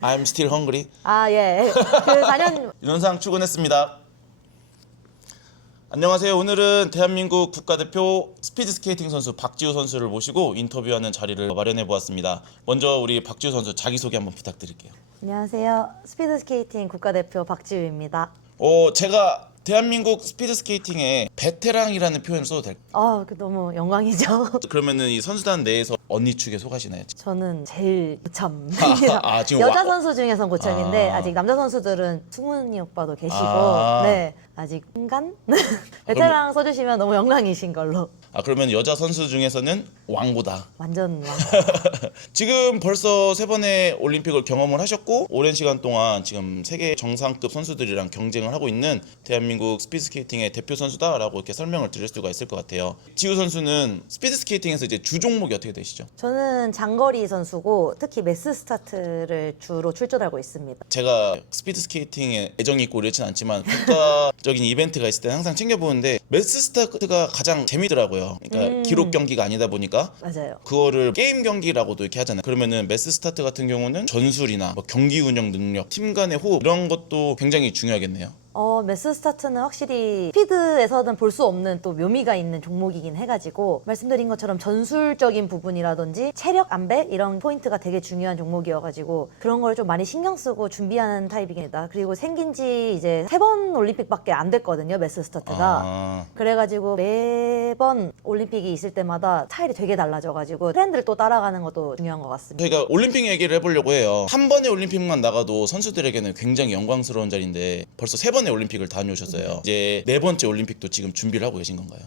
I'm still hungry. 아, 예. 그 4년 윤원상 출근했습니다. 안녕하세요. 오늘은 대한민국 국가대표 스피드스케이팅 선수 박지우 선수를 모시고 인터뷰하는 자리를 마련해 보았습니다. 먼저 우리 박지우 선수 자기소개 한번 부탁드릴게요. 안녕하세요. 스피드스케이팅 국가대표 박지우입니다. 제가 대한민국 스피드스케이팅의 베테랑이라는 표현을 써도 될까요? 아, 너무 영광이죠. 그러면은 이 선수단 내에서 언니 축에 속하시나요? 저는 제일 고참. 지금 여자 선수 중에선 고참인데 아직 남자 선수들은 승훈이 오빠도 계시고 네, 아직 인간? 베테랑 써주시면 너무 영광이신 걸로. 그러면 여자 선수 중에서는 왕보다. 완전 왕. 지금 벌써 3번의 올림픽을 경험을 하셨고 오랜 시간 동안 지금 세계 정상급 선수들이랑 경쟁을 하고 있는 대한민국 스피드스케이팅의 대표 선수다라고 이렇게 설명을 드릴 수가 있을 것 같아요. 지우 선수는 스피드스케이팅에서 이제 주 종목이 어떻게 되시죠? 저는 장거리 선수고 특히 매스 스타트를 주로 출전하고 있습니다. 제가 스피드스케이팅에 애정이 있고 이렇진 않지만 국가적인 이벤트가 있을 때 항상 챙겨보는데 매스 스타트가 가장 재미더라고요. 그러니까 기록 경기가 아니다 보니까 맞아요. 그거를 게임 경기라고도 이렇게 하잖아요. 그러면은 매스 스타트 같은 경우는 전술이나 뭐 경기 운영 능력, 팀 간의 호흡 이런 것도 굉장히 중요하겠네요. 매스 스타트는 확실히 스피드에서는 볼 수 없는 또 묘미가 있는 종목이긴 해가지고 말씀드린 것처럼 전술적인 부분이라든지 체력 안배 이런 포인트가 되게 중요한 종목이어가지고 그런 걸 좀 많이 신경 쓰고 준비하는 타입입니다. 그리고 생긴 지 이제 3번 올림픽밖에 안 됐거든요, 매스 스타트가. 그래가지고 매번 올림픽이 있을 때마다 스타일이 되게 달라져가지고 트렌드를 또 따라가는 것도 중요한 것 같습니다. 저희가 올림픽 얘기를 해보려고 해요. 한 번의 올림픽만 나가도 선수들에게는 굉장히 영광스러운 자리인데 벌써 3번의 올림픽을 다녀오셨어요. 이제 4번째 올림픽도 지금 준비를 하고 계신 건가요?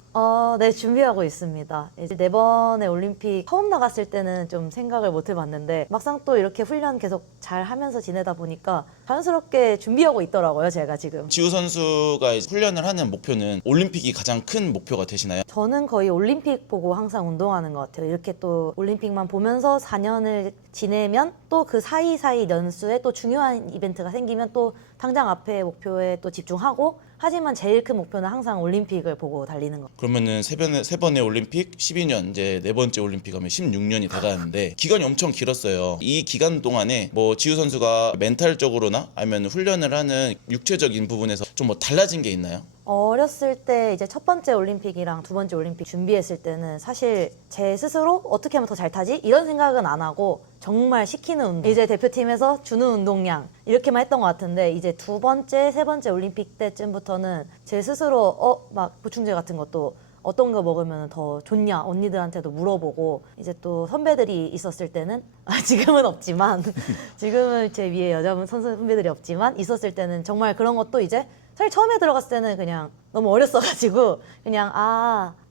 네, 준비하고 있습니다. 이제 4번의 올림픽 처음 나갔을 때는 좀 생각을 못 해봤는데 막상 또 이렇게 훈련 계속 잘 하면서 지내다 보니까 자연스럽게 준비하고 있더라고요, 제가 지금. 지우 선수가 이제 훈련을 하는 목표는 올림픽이 가장 큰 목표가 되시나요? 저는 거의 올림픽 보고 항상 운동하는 것 같아요. 이렇게 또 올림픽만 보면서 4년을 지내면 또 그 사이사이 연수에 또 중요한 이벤트가 생기면 또 당장 앞에 목표에 또 집중하고 하지만 제일 큰 목표는 항상 올림픽을 보고 달리는 것. 그러면은 3번의 올림픽 12년 이제 4번째 올림픽 하면 16년이 다가는데 기간이 엄청 길었어요. 이 기간 동안에 뭐 지우 선수가 멘탈적으로나 아니면 훈련을 하는 육체적인 부분에서 좀 뭐 달라진 게 있나요? 어렸을 때 이제 첫 번째 올림픽이랑 두 번째 올림픽 준비했을 때는 사실 제 스스로 어떻게 하면 더 잘 타지? 이런 생각은 안 하고 정말 시키는 운동, 이제 대표팀에서 주는 운동량 이렇게만 했던 것 같은데 이제 두 번째, 세 번째 올림픽 때쯤부터는 제 스스로 막 보충제 같은 것도 어떤 거 먹으면 더 좋냐 언니들한테도 물어보고 이제 또 선배들이 있었을 때는 지금은 없지만 지금은 제 위에 여자분 선수 선배들이 없지만 있었을 때는 정말 그런 것도 이제 사실 처음에 들어갔을 때는 그냥 너무 어렸어가지고 그냥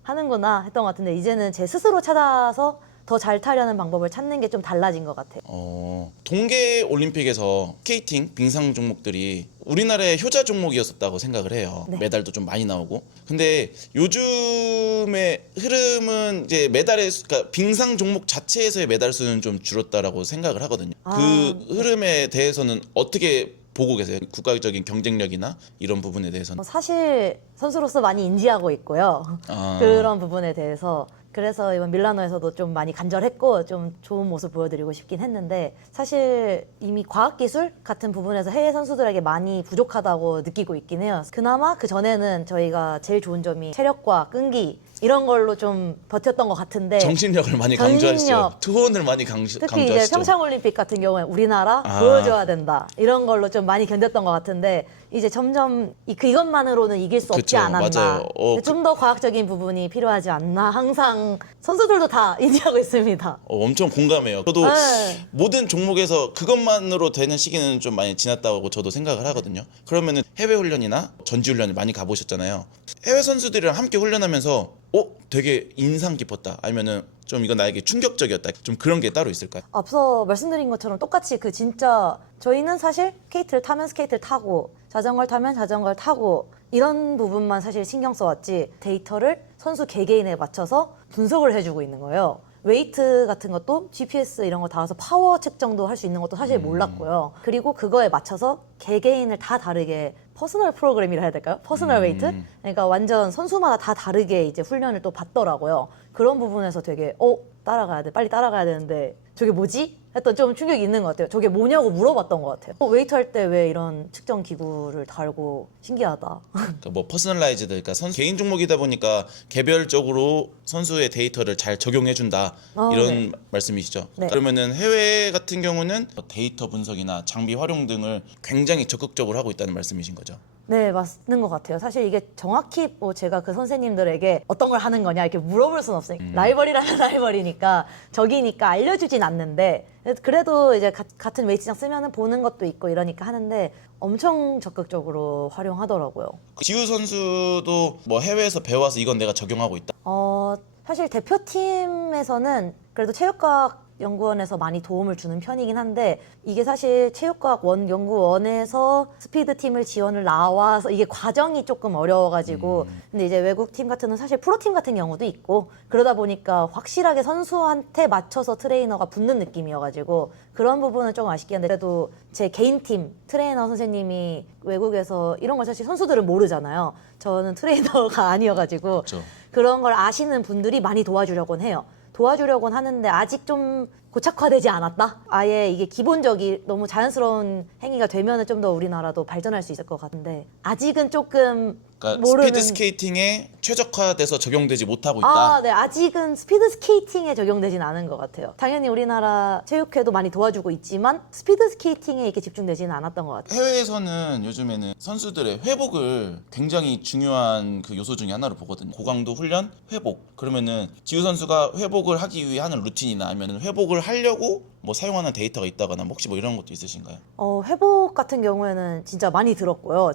하는구나 했던 것 같은데 이제는 제 스스로 찾아서 더 잘 타려는 방법을 찾는 게 좀 달라진 것 같아요. 동계 올림픽에서 스케이팅, 빙상 종목들이 우리나라의 효자 종목이었었다고 생각을 해요. 네. 메달도 좀 많이 나오고. 근데 요즘의 흐름은 이제 그러니까 빙상 종목 자체에서의 메달 수는 좀 줄었다라고 생각을 하거든요. 그 흐름에 대해서는 어떻게 보고 계세요? 국가적인 경쟁력이나 이런 부분에 대해서는? 사실 선수로서 많이 인지하고 있고요. 그런 부분에 대해서 그래서 이번 밀라노에서도 좀 많이 간절했고 좀 좋은 모습 보여드리고 싶긴 했는데 사실 이미 과학기술 같은 부분에서 해외 선수들에게 많이 부족하다고 느끼고 있긴 해요. 그나마 그 전에는 저희가 제일 좋은 점이 체력과 끈기 이런 걸로 좀 버텼던 것 같은데 정신력을 많이 강조하시죠. 정신력. 투혼을 많이 특히 강조하시죠. 이제 평창올림픽 같은 경우에 우리나라 보여줘야 된다 이런 걸로 좀 많이 견뎠던 것 같은데 이제 점점 이것만으로는 이길 수 없지 그쵸, 않았나. 맞아요. 좀 더 과학적인 부분이 필요하지 않나 항상 선수들도 다 인지하고 있습니다. 엄청 공감해요. 저도 네. 모든 종목에서 그것만으로 되는 시기는 좀 많이 지났다고 저도 생각을 하거든요. 그러면은 해외 훈련이나 전지 훈련을 많이 가보셨잖아요. 해외 선수들이랑 함께 훈련하면서 되게 인상 깊었다. 아니면은 좀 이건 나에게 충격적이었다. 좀 그런 게 따로 있을까요? 앞서 말씀드린 것처럼 똑같이 진짜 저희는 사실 스케이트를 타면 스케이트를 타고 자전거를 타면 자전거를 타고 이런 부분만 사실 신경 써왔지 데이터를 선수 개개인에 맞춰서 분석을 해주고 있는 거예요. 웨이트 같은 것도 GPS 이런 거 닿아서 파워 측정도 할 수 있는 것도 사실 몰랐고요. 그리고 그거에 맞춰서 개개인을 다 다르게 퍼스널 프로그램이라 해야 될까요? 퍼스널 웨이트? 그러니까 완전 선수마다 다 다르게 이제 훈련을 또 받더라고요. 그런 부분에서 되게 따라가야 돼, 빨리 따라가야 되는데 저게 뭐지? 했던 좀 충격이 있는 것 같아요. 저게 뭐냐고 물어봤던 것 같아요. 웨이트 할 때 왜 이런 측정 기구를 달고 신기하다. 그러니까 뭐 퍼스널라이즈드, 그러니까 선수 개인 종목이다 보니까 개별적으로 선수의 데이터를 잘 적용해준다 이런 네. 말씀이시죠? 네. 그러면은 해외 같은 경우는 데이터 분석이나 장비 활용 등을 굉장히 적극적으로 하고 있다는 말씀이신 거죠? 네, 맞는 것 같아요. 사실 이게 정확히 뭐 제가 그 선생님들에게 어떤 걸 하는 거냐 이렇게 물어볼 수는 없으니까 라이벌이라면 라이벌이니까 적이니까 알려주진 않는데 그래도 이제 같은 웨이트장 쓰면은 보는 것도 있고 이러니까 하는데 엄청 적극적으로 활용하더라고요. 지우 선수도 뭐 해외에서 배워와서 이건 내가 적용하고 있다. 사실 대표팀에서는 그래도 체육과학 연구원에서 많이 도움을 주는 편이긴 한데 이게 사실 체육과학 연구원에서 스피드 팀을 지원을 나와서 이게 과정이 조금 어려워가지고 근데 이제 외국 팀 같은 경우는 사실 프로팀 같은 경우도 있고 그러다 보니까 확실하게 선수한테 맞춰서 트레이너가 붙는 느낌이어가지고 그런 부분은 조금 아쉽긴 한데 그래도 제 개인 팀 트레이너 선생님이 외국에서 이런 걸 사실 선수들은 모르잖아요. 저는 트레이너가 아니어가지고 그렇죠. 그런 걸 아시는 분들이 많이 도와주려고는 해요. 도와주려고는 하는데 아직 좀 고착화되지 않았다? 아예 이게 기본적이 너무 자연스러운 행위가 되면은 좀 더 우리나라도 발전할 수 있을 것 같은데 아직은 조금 그러니까 모르는 스피드 스케이팅에 최적화돼서 적용되지 못하고 있다. 아, 네. 아직은 스피드 스케이팅에 적용되진 않은 것 같아요. 당연히 우리나라 체육회도 많이 도와주고 있지만 스피드 스케이팅에 이렇게 집중되지는 않았던 것 같아요. 해외에서는 요즘에는 선수들의 회복을 굉장히 중요한 그 요소 중에 하나로 보거든요. 고강도 훈련, 회복. 그러면은 지우 선수가 회복을 하기 위해 하는 루틴이나 아니면 회복을 하려고 뭐 사용하는 데이터가 있다거나 뭐 혹시 뭐 이런 것도 있으신가요? 회복 같은 경우에는 진짜 많이 들었고요.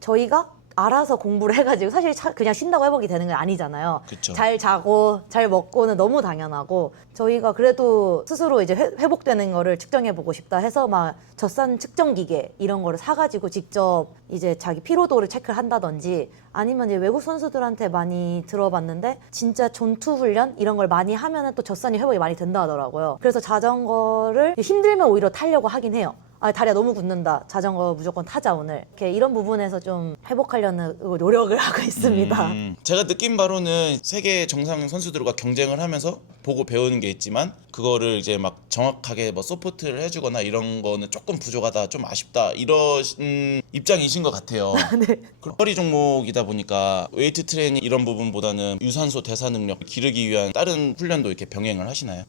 저희가 알아서 공부를 해가지고 사실 그냥 쉰다고 회복이 되는 건 아니잖아요. 그쵸. 잘 자고 잘 먹고는 너무 당연하고 저희가 그래도 스스로 이제 회복되는 거를 측정해보고 싶다 해서 막 젖산 측정 기계 이런 거를 사가지고 직접 이제 자기 피로도를 체크를 한다든지 아니면 이제 외국 선수들한테 많이 들어봤는데 진짜 전투 훈련 이런 걸 많이 하면은 또 젖산이 회복이 많이 된다 하더라고요. 그래서 자전거를 힘들면 오히려 타려고 하긴 해요. 아, 다리가 너무 굳는다. 자전거 무조건 타자 오늘. 이렇게 이런 부분에서 좀 회복하려는 노력을 하고 있습니다. 제가 느낀 바로는 세계 정상 선수들과 경쟁을 하면서 보고 배우는 게 있지만 그거를 이제 막 정확하게 뭐 서포트를 해주거나 이런 거는 조금 부족하다, 좀 아쉽다 이런 입장이신 것 같아요. 네. 허리 종목이다 보니까 웨이트 트레이닝 이런 부분보다는 유산소 대사 능력 기르기 위한 다른 훈련도 이렇게 병행을 하시나요?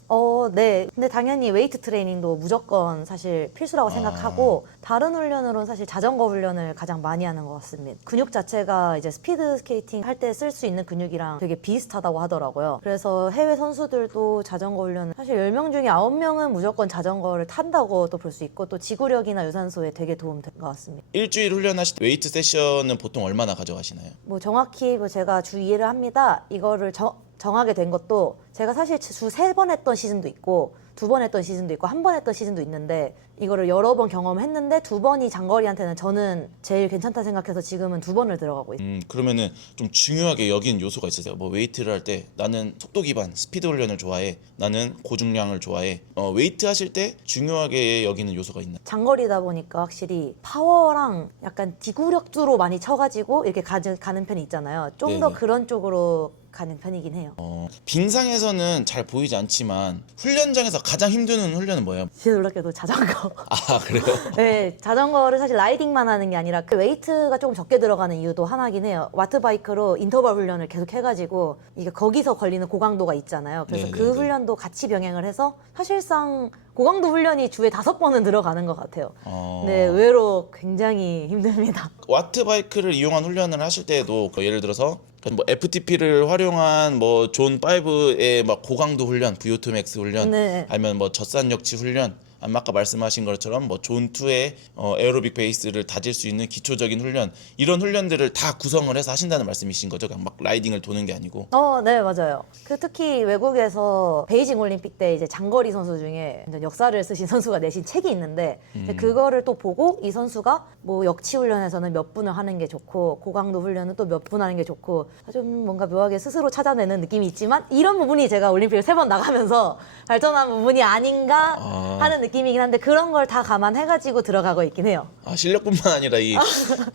네. 근데 당연히 웨이트 트레이닝도 무조건 사실 필수라고 생각하고 다른 훈련으로는 사실 자전거 훈련을 가장 많이 하는 것 같습니다. 근육 자체가 이제 스피드 스케이팅 할 때 쓸 수 있는 근육이랑 되게 비슷하다고 하더라고요. 그래서 해외 선수들도 자전거 훈련을 사실 10명 중에 9명은 무조건 자전거를 탄다고 또 볼 수 있고 또 지구력이나 유산소에 되게 도움 된 것 같습니다. 일주일 훈련하실 때 웨이트 세션은 보통 얼마나 가져가시나요? 뭐 정확히 뭐 제가 주 2회를 합니다. 이거를 정하게 된 것도 제가 사실 주 3번 했던 시즌도 있고 2번 했던 시즌도 있고 1번 했던 시즌도 있는데 이거를 여러 번 경험했는데 2번이 장거리한테는 저는 제일 괜찮다 생각해서 지금은 2번을 들어가고 있어요. 그러면은 좀 중요하게 여기는 요소가 있으세요? 뭐 웨이트를 할 때 나는 속도 기반 스피드 훈련을 좋아해, 나는 고중량을 좋아해. 웨이트 하실 때 중요하게 여기는 요소가 있나요? 장거리다 보니까 확실히 파워랑 약간 지구력주로 많이 쳐가지고 이렇게 가는 편이 있잖아요. 좀 더 네네. 그런 쪽으로 가는 편이긴 해요. 빙상에서는 잘 보이지 않지만 훈련장에서 가장 힘든 훈련은 뭐예요? 진짜 놀랍게도 자전거. 아 그래요? 네, 자전거를 사실 라이딩만 하는 게 아니라 그 웨이트가 조금 적게 들어가는 이유도 하나긴 해요. 와트바이크로 인터벌 훈련을 계속 해가지고 이게 거기서 걸리는 고강도가 있잖아요. 그래서 그 네네네. 훈련도 같이 병행을 해서 사실상 고강도 훈련이 주에 5번은 들어가는 것 같아요. 네, 의외로 굉장히 힘듭니다. 와트바이크를 이용한 훈련을 하실 때에도 예를 들어서 뭐 FTP를 활용한 뭐 존 5의 막 고강도 훈련, VO2 맥스 훈련, 네. 아니면 뭐 젖산역치 훈련, 아니면 아까 말씀하신 것처럼 뭐 존 2의 에어로빅 베이스를 다질 수 있는 기초적인 훈련, 이런 훈련들을 다 구성을 해서 하신다는 말씀이신 거죠? 그냥 막 라이딩을 도는 게 아니고. 네, 맞아요. 특히 외국에서 베이징 올림픽 때 이제 장거리 선수 중에 완전 역사를 쓰신 선수가 내신 책이 있는데 이제 그거를 또 보고 이 선수가 뭐 역치 훈련에서는 몇 분을 하는 게 좋고 고강도 훈련은 또 몇 분 하는 게 좋고 좀 뭔가 묘하게 스스로 찾아내는 느낌이 있지만 이런 부분이 제가 올림픽을 3번 나가면서 발전한 부분이 아닌가 하는 느낌이 느낌이긴 한데 그런 걸 다 감안해가지고 들어가고 있긴 해요. 아, 실력뿐만 아니라 이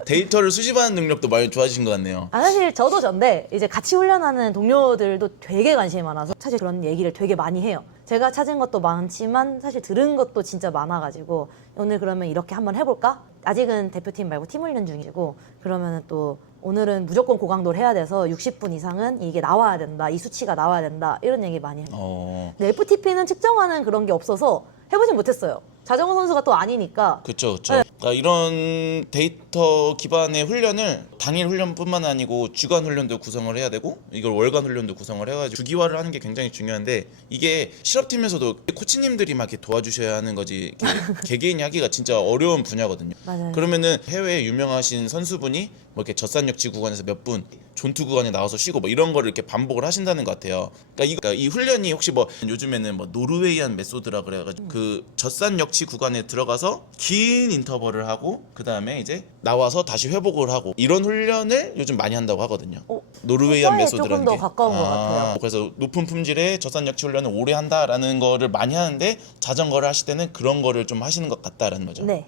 데이터를 수집하는 능력도 많이 좋아지신 것 같네요. 아, 사실 저도 전데 이제 같이 훈련하는 동료들도 되게 관심이 많아서 사실 그런 얘기를 되게 많이 해요. 제가 찾은 것도 많지만 사실 들은 것도 진짜 많아가지고 오늘 그러면 이렇게 한번 해볼까? 아직은 대표팀 말고 팀 훈련 중이고 그러면은 또 오늘은 무조건 고강도를 해야 돼서 60분 이상은 이게 나와야 된다. 이 수치가 나와야 된다. 이런 얘기 많이 해요. 근데 FTP는 측정하는 그런 게 없어서 해보진 못했어요. 자전거 선수가 또 아니니까. 그렇죠, 그렇죠. 그러니까 이런 데이터 기반의 훈련을 당일 훈련뿐만 아니고 주간 훈련도 구성을 해야 되고 이걸 월간 훈련도 구성을 해가지고 주기화를 하는 게 굉장히 중요한데 이게 실업팀에서도 코치님들이 막 이렇게 도와주셔야 하는 거지 개개인이 하기가 진짜 어려운 분야거든요. 맞아요. 그러면은 해외에 유명하신 선수분이 뭐 이렇게 젖산역지 구간에서 몇 분, 존투 구간에 나와서 쉬고 뭐 이런 거를 이렇게 반복을 하신다는 것 같아요. 그러니까 이 훈련이 혹시 뭐 요즘에는 뭐 노르웨이안 메소드라 그래가지고 그 젖산역지 구간에 들어가서 긴 인터벌을 하고 그 다음에 이제 나와서 다시 회복을 하고 이런 훈련을 요즘 많이 한다고 하거든요. 노르웨이안 그거에 메소드라는 조금 더 게. 가까운 것 같아요. 그래서 높은 품질의 젖산역지 훈련을 오래 한다라는 거를 많이 하는데 자전거를 하실 때는 그런 거를 좀 하시는 것 같다라는 거죠. 네.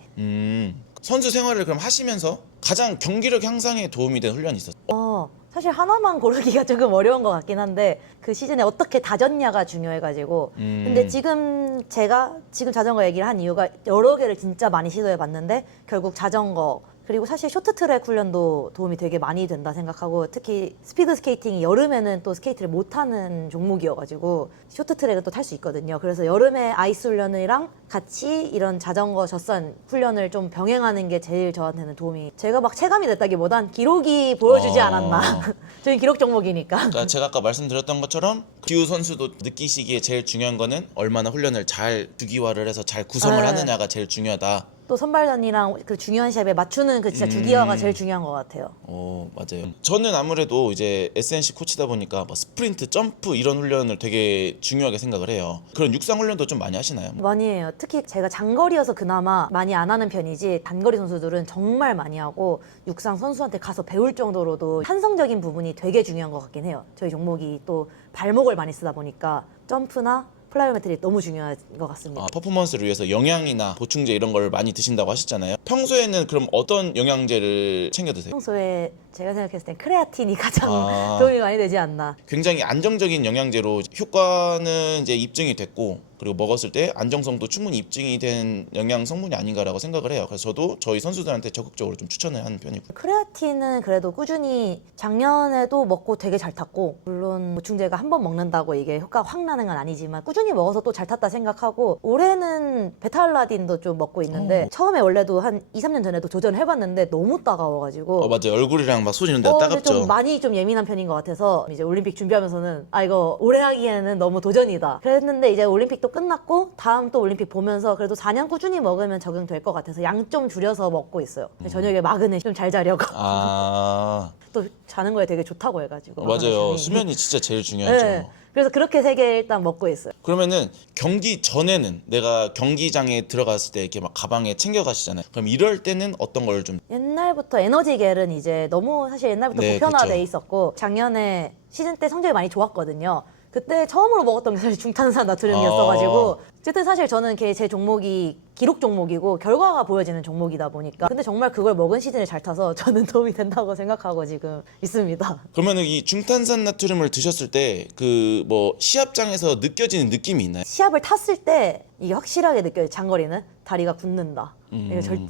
선수 생활을 그럼 하시면서 가장 경기력 향상에 도움이 된 훈련이 있었어요? 사실 하나만 고르기가 조금 어려운 것 같긴 한데 그 시즌에 어떻게 다졌냐가 중요해가지고 근데 제가 지금 자전거 얘기를 한 이유가 여러 개를 진짜 많이 시도해봤는데 결국 자전거 그리고 사실 쇼트트랙 훈련도 도움이 되게 많이 된다 생각하고 특히 스피드 스케이팅이 여름에는 또 스케이트를 못하는 종목이어가지고 쇼트트랙은 또 탈 수 있거든요. 그래서 여름에 아이스 훈련이랑 같이 이런 자전거 젖산 훈련을 좀 병행하는 게 제일 저한테는 도움이 제가 막 체감이 됐다기보단 기록이 보여주지 않았나. 저희 기록 종목이니까. 그러니까 제가 아까 말씀드렸던 것처럼 기우 선수도 느끼시기에 제일 중요한 거는 얼마나 훈련을 잘 주기화를 해서 잘 구성을 네. 하느냐가 제일 중요하다. 또 선발전이랑 그 중요한 시합에 맞추는 그 진짜 주기화가 제일 중요한 것 같아요. 맞아요. 저는 아무래도 이제 SNC 코치다 보니까 뭐 스프린트, 점프 이런 훈련을 되게 중요하게 생각을 해요. 그런 육상 훈련도 좀 많이 하시나요? 많이 해요. 특히 제가 장거리여서 그나마 많이 안 하는 편이지 단거리 선수들은 정말 많이 하고 육상 선수한테 가서 배울 정도로도 환성적인 부분이 되게 중요한 것 같긴 해요. 저희 종목이 또 발목을 많이 쓰다 보니까 점프나 플라이오메트리 너무 중요한 것 같습니다. 퍼포먼스를 위해서 영양이나 보충제 이런 걸 많이 드신다고 하셨잖아요. 평소에는 그럼 어떤 영양제를 챙겨 드세요? 평소에 제가 생각했을 땐 크레아틴이 가장 아. 도움이 많이 되지 않나. 굉장히 안정적인 영양제로 효과는 이제 입증이 됐고 그리고 먹었을 때 안정성도 충분히 입증이 된 영양 성분이 아닌가라고 생각을 해요. 그래서 저도 저희 선수들한테 적극적으로 좀 추천을 하는 편이고. 크레아틴은 그래도 꾸준히 작년에도 먹고 되게 잘 탔고 물론 보충제가 한 번 먹는다고 이게 효과가 확 나는 건 아니지만 꾸준히 먹어서 또 잘 탔다 생각하고 올해는 베타알라딘도 좀 먹고 있는데 처음에 원래도 한 2, 3년 전에도 도전해봤는데 너무 따가워가지고 맞아요. 얼굴이랑 막 손이는데 근데 따갑죠. 좀 많이 좀 예민한 편인 것 같아서 이제 올림픽 준비하면서는 이거 오래 하기에는 너무 도전이다 그랬는데 이제 올림픽도 끝났고 다음 또 올림픽 보면서 그래도 4년 꾸준히 먹으면 적응될 것 같아서 양 좀 줄여서 먹고 있어요. 근데 저녁에 마그네 좀 잘 자려고 또 자는 거에 되게 좋다고 해가지고 맞아요. 수면이 진짜 제일 중요하죠. 네. 그래서 그렇게 3개 일단 먹고 있어요. 그러면은 경기 전에는 내가 경기장에 들어갔을 때 이렇게 막 가방에 챙겨 가시잖아요. 그럼 이럴 때는 어떤 걸 좀 옛날부터 에너지겔은 이제 너무 사실 옛날부터 네, 보편화돼 그쵸. 있었고 작년에 시즌 때 성적이 많이 좋았거든요. 그때 처음으로 먹었던 게 사실 중탄산 나트륨이었어가지고 어쨌든 사실 저는 제 종목이 기록 종목이고 결과가 보여지는 종목이다 보니까 근데 정말 그걸 먹은 시즌에 잘 타서 저는 도움이 된다고 생각하고 지금 있습니다. 그러면은 이 중탄산 나트륨을 드셨을 때 그 뭐 시합장에서 느껴지는 느낌이 있나요? 시합을 탔을 때 이게 확실하게 느껴요. 장거리는 다리가 굳는다.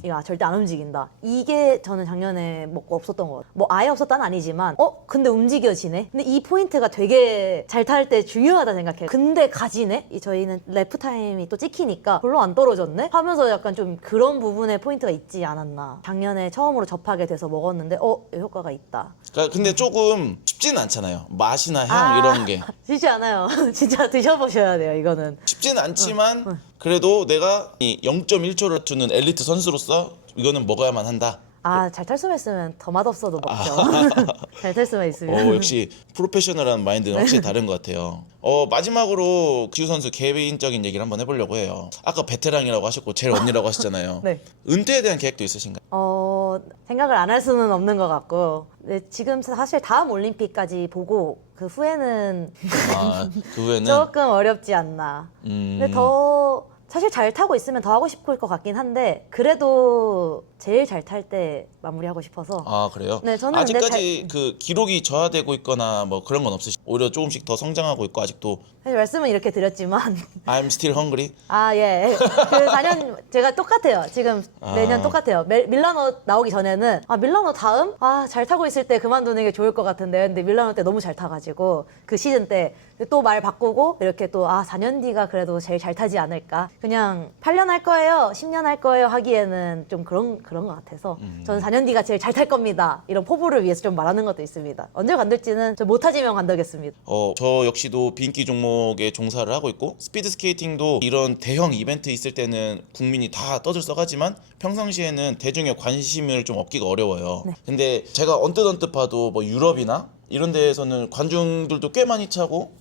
이거 절대 안 움직인다. 이게 저는 작년에 먹고 없었던 것 같아요. 뭐 아예 없었다는 아니지만 근데 움직여지네. 근데 이 포인트가 되게 잘 탈 때 중요하다 생각해요. 근데 가지네? 저희는 래프 타임이 또 찍히니까 별로 안 떨어졌네? 하면서 약간 좀 그런 부분에 포인트가 있지 않았나. 작년에 처음으로 접하게 돼서 먹었는데 효과가 있다. 그러니까 근데 조금 쉽지는 않잖아요. 맛이나 향 이런 게 쉽지 않아요. 진짜 드셔보셔야 돼요, 이거는. 쉽지는 않지만 그래도 내가 이 0.1초를 주는 엘리트 선수로서 이거는 먹어야만 한다. 잘 탈 수만 있으면 더 맛없어도 먹죠. 잘 탈 수만 있으면. 역시 프로페셔널한 마인드는 확실히 다른 것 같아요. 마지막으로 기우 선수 개인적인 얘기를 한번 해보려고 해요. 아까 베테랑이라고 하셨고 제일 언니라고 하셨잖아요. 네. 은퇴에 대한 계획도 있으신가요? 생각을 안 할 수는 없는 것 같고 네, 지금 사실 다음 올림픽까지 보고 그 후에는 그 후에는 조금 어렵지 않나. 근데 더 사실 잘 타고 있으면 더 하고 싶을 것 같긴 한데 그래도 제일 잘 탈 때 마무리하고 싶어서. 아 그래요? 네, 저는 근데 아직까지 그 기록이 저하되고 있거나 뭐 그런 건 없으시죠? 오히려 조금씩 더 성장하고 있고 아직도 사실 말씀은 이렇게 드렸지만 I'm still hungry. 아, 예. 그 4년 제가 똑같아요. 지금 내년 똑같아요. 밀라노 나오기 전에는 아, 밀라노 다음? 아, 잘 타고 있을 때 그만두는 게 좋을 것 같은데. 근데 밀라노 때 너무 잘 타가지고 그 시즌 때 또 말 바꾸고 이렇게 또 아, 4년 뒤가 그래도 제일 잘 타지 않을까. 그냥 8년 할 거예요. 10년 할 거예요 하기에는 좀 그런 것 같아서 저는 4년 뒤가 제일 잘 탈 겁니다. 이런 포부를 위해서 좀 말하는 것도 있습니다. 언제 관둘지는 저 못하지면 관두겠습니다. 저 역시도 비인기 종목에 종사를 하고 있고 스피드 스케이팅도 이런 대형 이벤트 있을 때는 국민이 다 떠들 써가지만 평상시에는 대중의 관심을 좀 얻기가 어려워요. 네. 근데 제가 언뜻 봐도 뭐 유럽이나 이런 데에서는 관중들도 꽤 많이 차고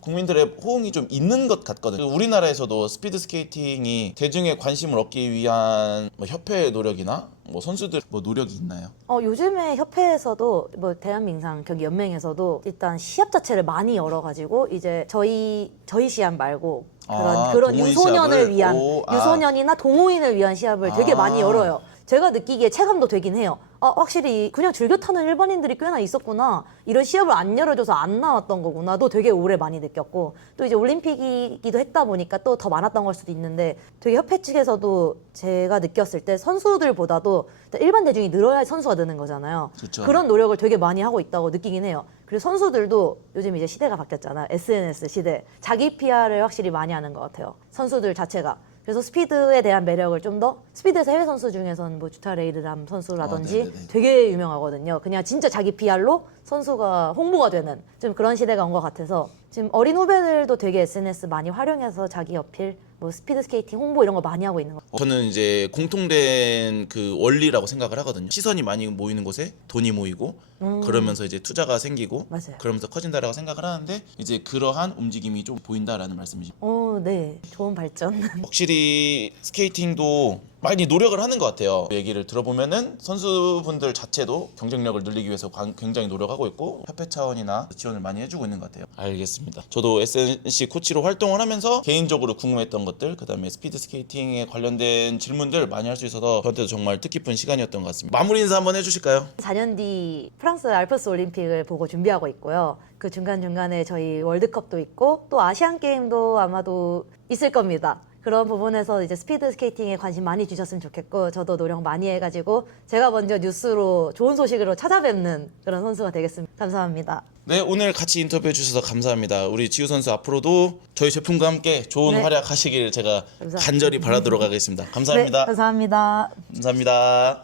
국민들의 호응이 좀 있는 것 같거든요. 우리나라에서도 스피드 스케이팅이 대중의 관심을 얻기 위한 뭐 협회의 노력이나 뭐 선수들 뭐 노력이 있나요? 요즘에 협회에서도 뭐 대한민상 경기 연맹에서도 일단 시합 자체를 많이 열어가지고 이제 저희 시합 말고 그런 동호인 유소년을 시합을? 위한 오, 유소년이나 동호인을 위한 시합을 되게 아. 많이 열어요. 제가 느끼기에 체감도 되긴 해요. 확실히 그냥 즐겨 타는 일반인들이 꽤나 있었구나. 이런 시합을 안 열어줘서 안 나왔던 거구나. 도 되게 오래 많이 느꼈고 또 이제 올림픽이기도 했다 보니까 또 더 많았던 걸 수도 있는데 되게 협회 측에서도 제가 느꼈을 때 선수들보다도 일반 대중이 늘어야 선수가 느는 거잖아요. 그쵸. 그런 노력을 되게 많이 하고 있다고 느끼긴 해요. 그리고 선수들도 요즘 이제 시대가 바뀌었잖아요. SNS 시대. 자기 PR을 확실히 많이 하는 것 같아요. 선수들 자체가. 그래서 스피드에 대한 매력을 좀 더 스피드에서 해외 선수 중에서는 뭐 주타 레이드람 선수라든지 네네네. 되게 유명하거든요. 그냥 진짜 자기 PR로 선수가 홍보가 되는 좀 그런 시대가 온 것 같아서 지금 어린 후배들도 되게 SNS 많이 활용해서 자기 어필, 뭐 스피드 스케이팅 홍보 이런 거 많이 하고 있는 거. 저는 이제 공통된 그 원리라고 생각을 하거든요. 시선이 많이 모이는 곳에 돈이 모이고 그러면서 이제 투자가 생기고 맞아요. 그러면서 커진다라고 생각을 하는데 이제 그러한 움직임이 좀 보인다라는 말씀이죠. 네. 좋은 발전. 확실히 스케이팅도 많이 노력을 하는 것 같아요. 얘기를 들어보면은 선수분들 자체도 경쟁력을 늘리기 위해서 굉장히 노력하고 있고 협회 차원이나 지원을 많이 해주고 있는 것 같아요. 알겠습니다. 저도 SNC 코치로 활동을 하면서 개인적으로 궁금했던 것들, 그다음에 스피드 스케이팅에 관련된 질문들 많이 할 수 있어서 저한테도 정말 뜻깊은 시간이었던 것 같습니다. 마무리 인사 한번 해주실까요? 4년 뒤 프랑스 알프스 올림픽을 보고 준비하고 있고요. 그 중간중간에 저희 월드컵도 있고 또 아시안 게임도 아마도 있을 겁니다. 그런 부분에서 이제 스피드 스케이팅에 관심 많이 주셨으면 좋겠고 저도 노력 많이 해가지고 제가 먼저 뉴스로 좋은 소식으로 찾아뵙는 그런 선수가 되겠습니다. 감사합니다. 네, 오늘 같이 인터뷰해 주셔서 감사합니다. 우리 지우 선수 앞으로도 저희 제품과 함께 좋은 네. 활약 하시길 제가 감사합니다. 간절히 바라도록 하겠습니다. 감사합니다. 네, 감사합니다. 감사합니다.